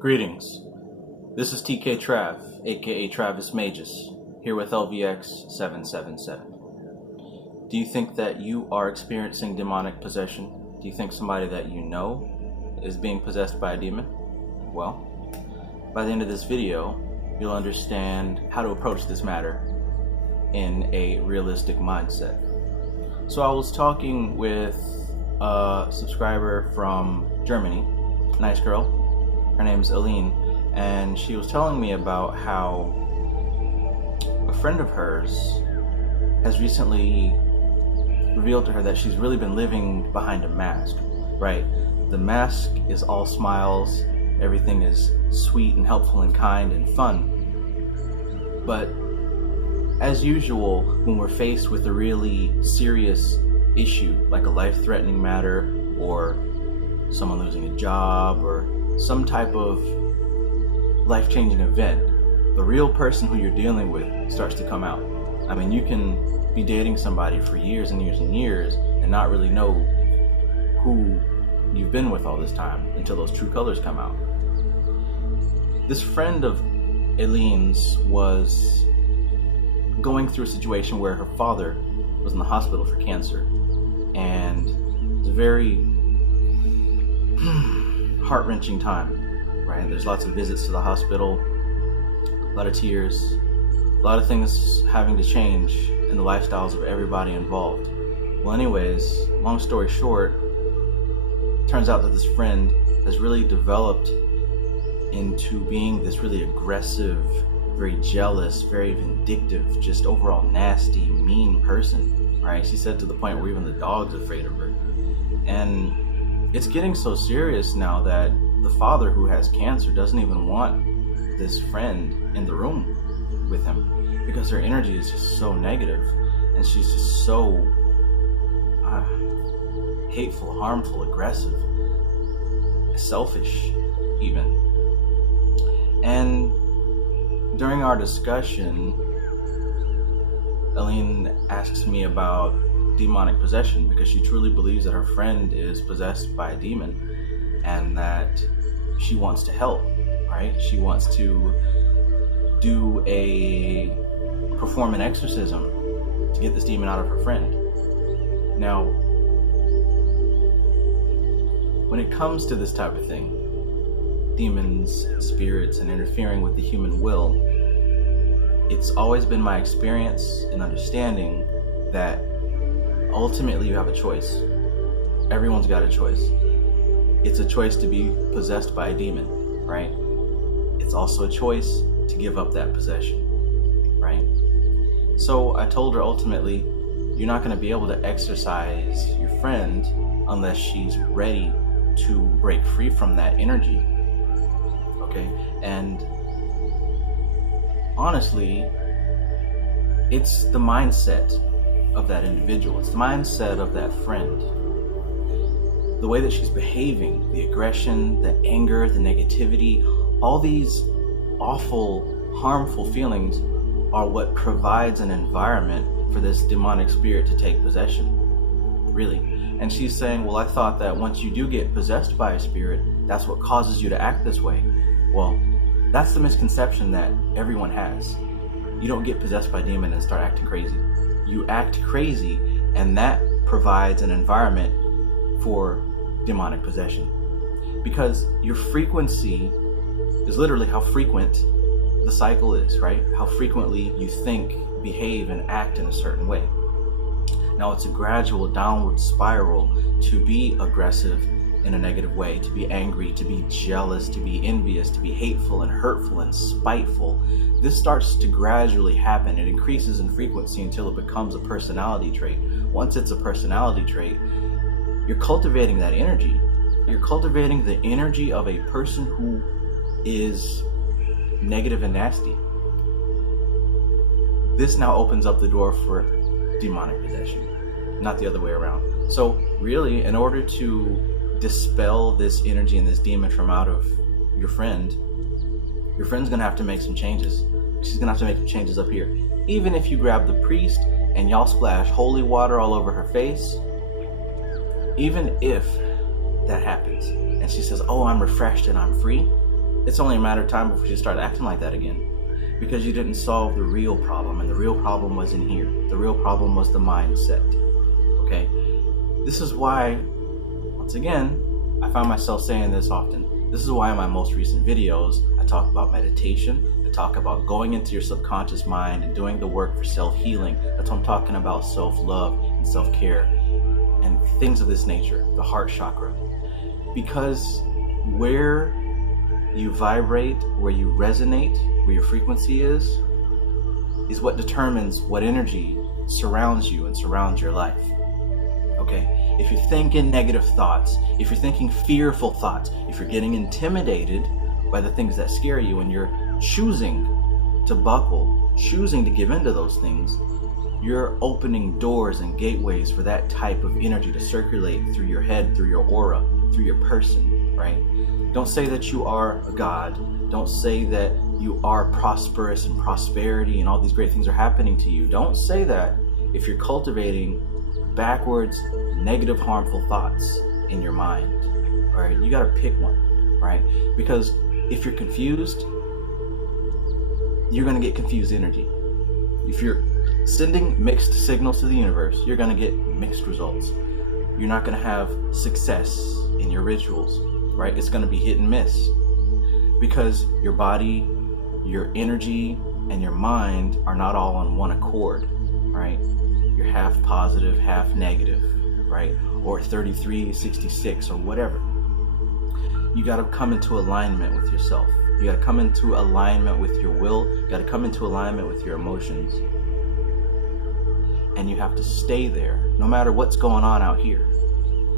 Greetings. This is TK Trav, aka Travis Magus, here with LVX777. Do you think that you are experiencing demonic possession? Do you think somebody that you know is being possessed by a demon? Well, by the end of this video, you'll understand how to approach this matter in a realistic mindset. So I was talking with a subscriber from Germany, nice girl. Her name's Aline, and she was telling me about how a friend of hers has recently revealed to her that she's really been living behind a mask, right? The mask is all smiles, everything is sweet and helpful and kind and fun. But as usual, when we're faced with a really serious issue, like a life-threatening matter, or someone losing a job, or some type of life-changing event, the real person who you're dealing with starts to come out. I mean, you can be dating somebody for years and years and years and not really know who you've been with all this time until those true colors come out. This friend of Aline's was going through a situation where her father was in the hospital for cancer, and it was a very heart-wrenching time, right? There's lots of visits to the hospital, a lot of tears, a lot of things having to change in the lifestyles of everybody involved. Well, anyways, long story short, turns out that this friend has really developed into being this really aggressive, very jealous, very vindictive, just overall nasty, mean person, right? She said to the point where even the dog's afraid of her. And it's getting so serious now that the father, who has cancer, doesn't even want this friend in the room with him because her energy is just so negative, and she's just so hateful, harmful, aggressive, selfish even. And during our discussion, Aline asks me about demonic possession because she truly believes that her friend is possessed by a demon and that she wants to help, right? She wants to perform an exorcism to get this demon out of her friend. Now, when it comes to this type of thing, demons, spirits, and interfering with the human will, it's always been my experience and understanding that ultimately you have a choice. Everyone's got a choice. It's a choice to be possessed by a demon, right? It's also a choice to give up that possession, right? So I told her ultimately, you're not going to be able to exorcise your friend unless she's ready to break free from that energy, okay? And honestly, it's the mindset of that individual. It's the mindset of that friend. The way that she's behaving, the aggression, the anger, the negativity, all these awful, harmful feelings are what provides an environment for this demonic spirit to take possession, really. And she's saying, well, I thought that once you do get possessed by a spirit, that's what causes you to act this way. Well, that's the misconception that everyone has. You don't get possessed by a demon and start acting crazy. You act crazy, and that provides an environment for demonic possession. Because your frequency is literally how frequent the cycle is, right? How frequently you think, behave, and act in a certain way. Now, it's a gradual downward spiral to be aggressive in a negative way, to be angry, to be jealous, to be envious, to be hateful and hurtful and spiteful. This starts to gradually happen. It increases in frequency until it becomes a personality trait. Once it's a personality trait, you're cultivating that energy. You're cultivating the energy of a person who is negative and nasty. This now opens up the door for demonic possession, not the other way around. So really, in order to dispel this energy and this demon from out of your friend's gonna have to make some changes. She's gonna have to make some changes up here. Even if you grab the priest and y'all splash holy water all over her face, even if that happens and she says, oh, I'm refreshed and I'm free, it's only a matter of time before you start acting like that again. Because you didn't solve the real problem, and the real problem was in here. The real problem was the mindset. Okay? This is why, once again, I find myself saying this often. This is why in my most recent videos, I talk about meditation. I talk about going into your subconscious mind and doing the work for self-healing. That's what I'm talking about, self-love and self-care and things of this nature, the heart chakra. Because where you vibrate, where you resonate, where your frequency is what determines what energy surrounds you and surrounds your life. Okay? If you're thinking negative thoughts, if you're thinking fearful thoughts, if you're getting intimidated by the things that scare you and you're choosing to buckle, choosing to give into those things, you're opening doors and gateways for that type of energy to circulate through your head, through your aura, through your person, right? Don't say that you are a god. Don't say that you are prosperous and prosperity and all these great things are happening to you. Don't say that if you're cultivating backwards, negative, harmful thoughts in your mind. All right, you got to pick one, right? Because if you're confused, you're going to get confused energy. If you're sending mixed signals to the universe, you're going to get mixed results. You're not going to have success in your rituals, right? It's going to be hit and miss because your body, your energy, and your mind are not all on one accord, right? You're half positive, half negative, right? Or 33-66 or whatever. You got to come into alignment with yourself. You got to come into alignment with your will. You got to come into alignment with your emotions. And you have to stay there no matter what's going on out here.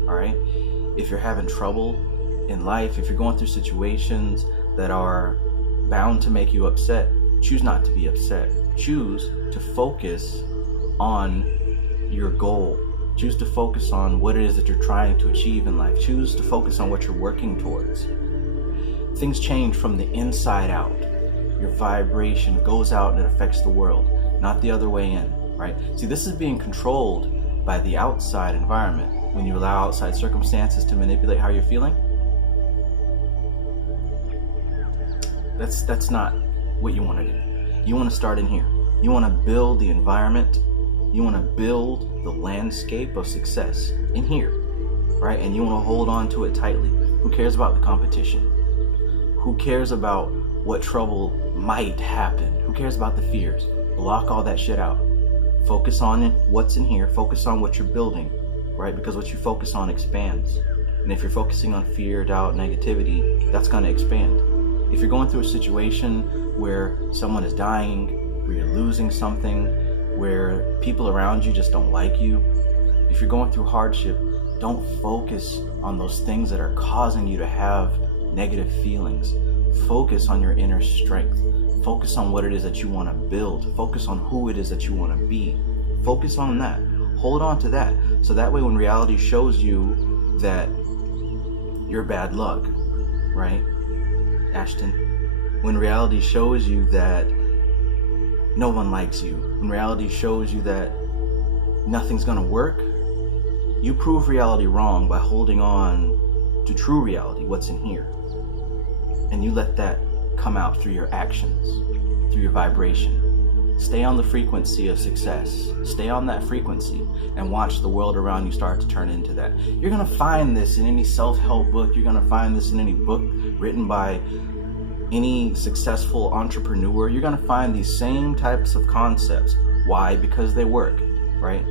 All right? If you're having trouble in life, if you're going through situations that are bound to make you upset, choose not to be upset. Choose to focus on your goal. Choose to focus on what it is that you're trying to achieve in life. Choose to focus on what you're working towards. Things change from the inside out. Your vibration goes out and it affects the world, not the other way in, right? See, this is being controlled by the outside environment. When you allow outside circumstances to manipulate how you're feeling, that's not what you want to do. You want to start in here. You want to build the environment. You want to build the landscape of success in here, right? And you want to hold on to it tightly. Who cares about the competition? Who cares about what trouble might happen? Who cares about the fears? Block all that shit out. Focus on it, what's in here. Focus on what you're building, right? Because what you focus on expands. And if you're focusing on fear, doubt, negativity, that's going to expand. If you're going through a situation where someone is dying, where you're losing something, where people around you just don't like you, if you're going through hardship, don't focus on those things that are causing you to have negative feelings. Focus on your inner strength. Focus on what it is that you want to build. Focus on who it is that you want to be. Focus on that. Hold on to that. So that way when reality shows you that you're bad luck, right, Ashton? When reality shows you that no one likes you, when reality shows you that nothing's gonna work, you prove reality wrong by holding on to true reality, what's in here. And you let that come out through your actions, through your vibration. Stay on the frequency of success. Stay on that frequency and watch the world around you start to turn into that. You're gonna find this in any self-help book. You're gonna find this in any book written by any successful entrepreneur. You're gonna find these same types of concepts. Why? Because they work, right?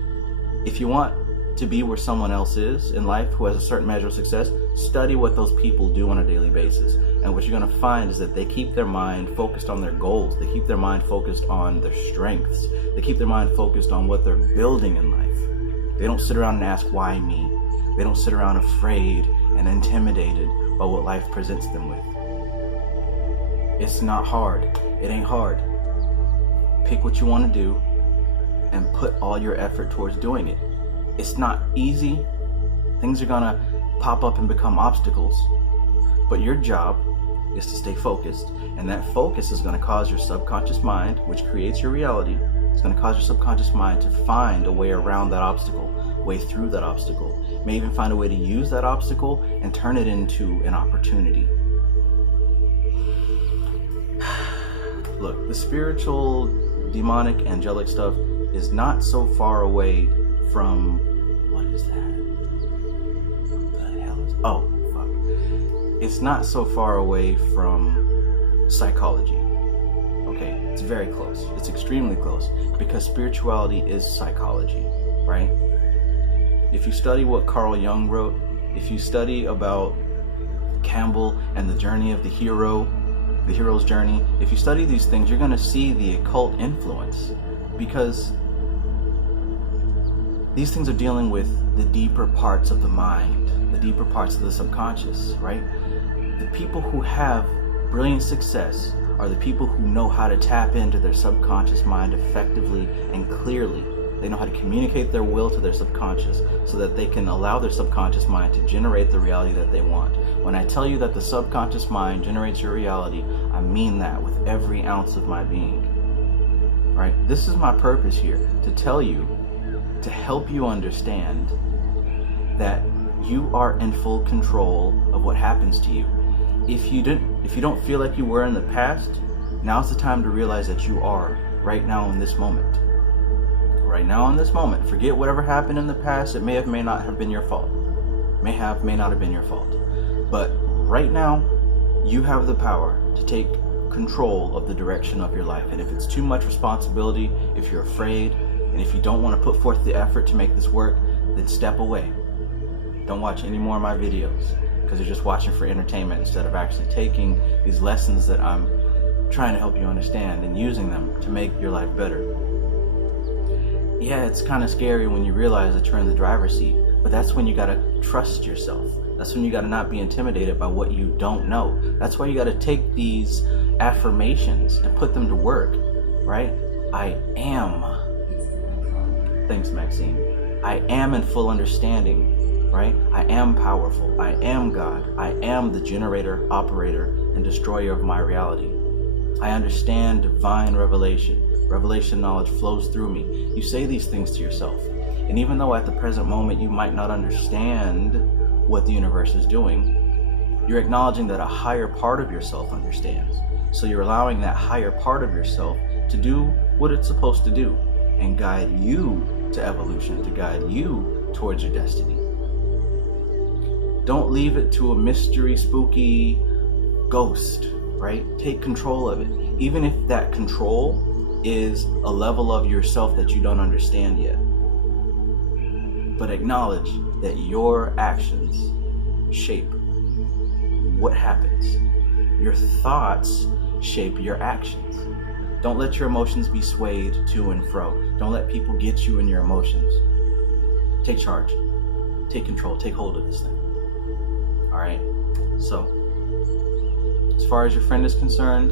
If you want to be where someone else is in life who has a certain measure of success, study what those people do on a daily basis. And what you're going to find is that they keep their mind focused on their goals. They keep their mind focused on their strengths. They keep their mind focused on what they're building in life. They don't sit around and ask, why me? They don't sit around afraid and intimidated by what life presents them with. It's not hard. It ain't hard. Pick what you want to do and put all your effort towards doing it. It's not easy. Things are gonna pop up and become obstacles. But your job is to stay focused. And that focus is gonna cause your subconscious mind, which creates your reality, it's gonna cause your subconscious mind to find a way around that obstacle, way through that obstacle. May even find a way to use that obstacle and turn it into an opportunity. Look, the spiritual, demonic, angelic stuff is not so far away from... What is that? What the hell is... Oh, fuck. It's not so far away from psychology. Okay, it's very close. It's extremely close, because spirituality is psychology, right? If you study what Carl Jung wrote, if you study about Campbell and the journey of the hero, the hero's journey, if you study these things, you're going to see the occult influence, because these things are dealing with the deeper parts of the mind, the deeper parts of the subconscious, right? The people who have brilliant success are the people who know how to tap into their subconscious mind effectively and clearly. They know how to communicate their will to their subconscious so that they can allow their subconscious mind to generate the reality that they want. When I tell you that the subconscious mind generates your reality, I mean that with every ounce of my being. Right? This is my purpose here, to tell you, to help you understand that you are in full control of what happens to you. If you don't feel like you were in the past, now's the time to realize that you are right now in this moment. Right now in this moment. Forget whatever happened in the past. It may not have been your fault. May not have been your fault. But right now, you have the power to take control of the direction of your life. And if it's too much responsibility, if you're afraid, and if you don't want to put forth the effort to make this work, then step away. Don't watch any more of my videos, because you're just watching for entertainment instead of actually taking these lessons that I'm trying to help you understand and using them to make your life better. Yeah, it's kind of scary when you realize that you're in the driver's seat, but that's when you gotta trust yourself. That's when you gotta not be intimidated by what you don't know. That's why you gotta take these affirmations and put them to work, right? I am. Thanks, Maxine. I am in full understanding, right? I am powerful. I am God. I am the generator, operator, and destroyer of my reality. I understand divine revelation. Revelation knowledge flows through me. You say these things to yourself. And even though at the present moment you might not understand what the universe is doing, you're acknowledging that a higher part of yourself understands. So you're allowing that higher part of yourself to do what it's supposed to do and guide you to evolution, to guide you towards your destiny. Don't leave it to a mystery, spooky ghost, right? Take control of it. Even if that control is a level of yourself that you don't understand yet. But acknowledge that your actions shape what happens. Your thoughts shape your actions. Don't let your emotions be swayed to and fro. Don't let people get you in your emotions. Take charge. Take control. Take hold of this thing. Alright? So, as far as your friend is concerned,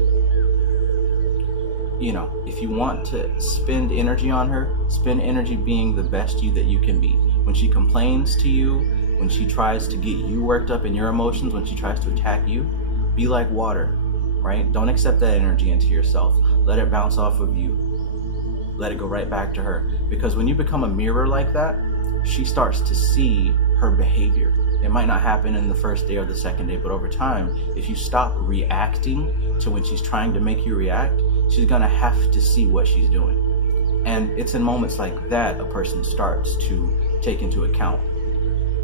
you know, if you want to spend energy on her, spend energy being the best you that you can be. When she complains to you, when she tries to get you worked up in your emotions, when she tries to attack you, be like water, right? Don't accept that energy into yourself. Let it bounce off of you. Let it go right back to her. Because when you become a mirror like that, she starts to see her behavior. It might not happen in the first day or the second day, but over time, if you stop reacting to when she's trying to make you react, she's gonna have to see what she's doing. And it's in moments like that a person starts to take into account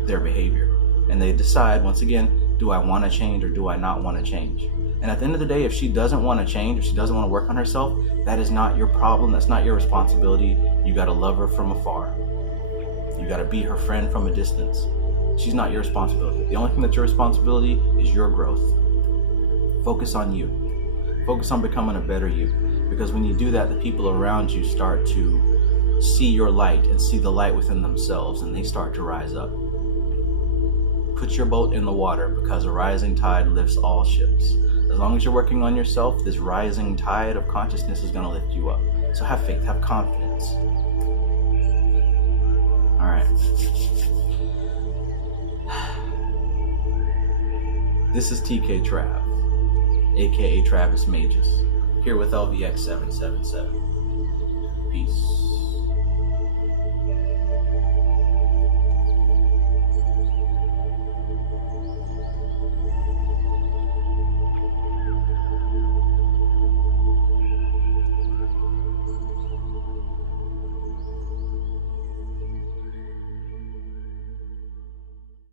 their behavior. And they decide, once again, do I want to change or do I not want to change? And at the end of the day, if she doesn't want to change, if she doesn't want to work on herself, that is not your problem. That's not your responsibility. You got to love her from afar. You got to be her friend from a distance. She's not your responsibility. The only thing that's your responsibility is your growth. Focus on you. Focus on becoming a better you. Because when you do that, the people around you start to see your light and see the light within themselves, and they start to rise up. Put your boat in the water, because a rising tide lifts all ships. As long as you're working on yourself, this rising tide of consciousness is going to lift you up. So have faith, have confidence. All right. This is TK Trav, aka Travis Magus, here with LVX777.